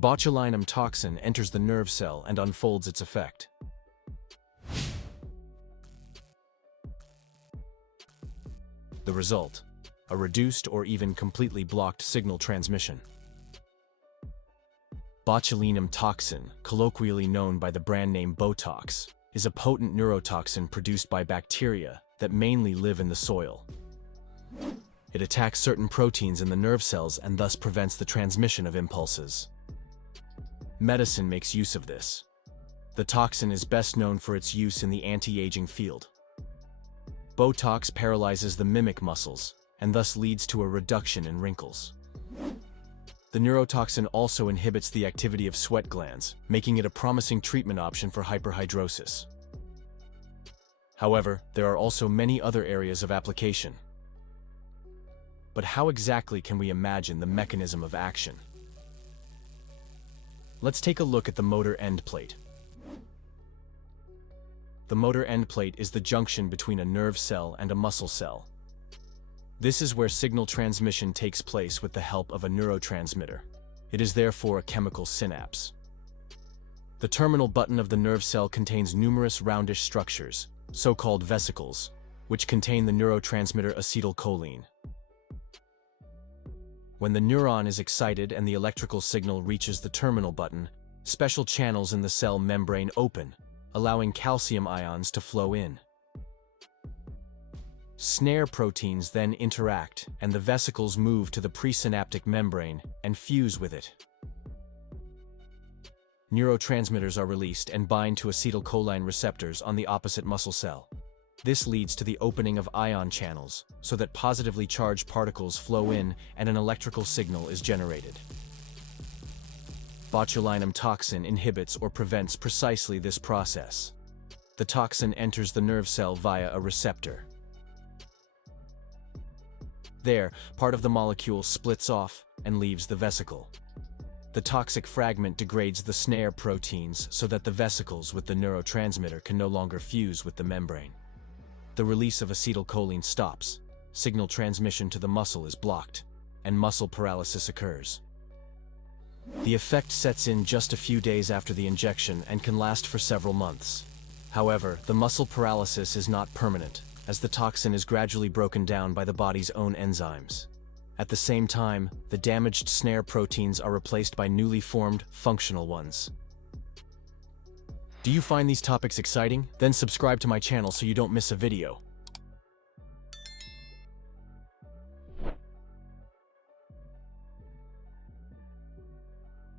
botulinum toxin enters the nerve cell and unfolds its effect. The result: a reduced or even completely blocked signal transmission. Botulinum toxin, colloquially known by the brand name Botox, is a potent neurotoxin produced by bacteria that mainly live in the soil. It attacks certain proteins in the nerve cells and thus prevents the transmission of impulses. Medicine makes use of this. The toxin is best known for its use in the anti-aging field. Botox paralyzes the mimic muscles and thus leads to a reduction in wrinkles. The neurotoxin also inhibits the activity of sweat glands, making it a promising treatment option for hyperhidrosis. However, there are also many other areas of application. But how exactly can we imagine the mechanism of action? Let's take a look at the motor end plate. The motor end plate is the junction between a nerve cell and a muscle cell. This is where signal transmission takes place with the help of a neurotransmitter. It is therefore a chemical synapse. The terminal button of the nerve cell contains numerous roundish structures, so-called vesicles, which contain the neurotransmitter acetylcholine. When the neuron is excited and the electrical signal reaches the terminal button, special channels in the cell membrane open, allowing calcium ions to flow in. SNARE proteins then interact, and the vesicles move to the presynaptic membrane and fuse with it. Neurotransmitters are released and bind to acetylcholine receptors on the opposite muscle cell. This leads to the opening of ion channels, so that positively charged particles flow in and an electrical signal is generated. Botulinum toxin inhibits or prevents precisely this process. The toxin enters the nerve cell via a receptor. There, part of the molecule splits off and leaves the vesicle. The toxic fragment degrades the SNARE proteins so that the vesicles with the neurotransmitter can no longer fuse with the membrane. The release of acetylcholine stops, signal transmission to the muscle is blocked, and muscle paralysis occurs. The effect sets in just a few days after the injection and can last for several months. However, the muscle paralysis is not permanent, as the toxin is gradually broken down by the body's own enzymes. At the same time, the damaged SNARE proteins are replaced by newly formed, functional ones. Do you find these topics exciting? Then subscribe to my channel so you don't miss a video.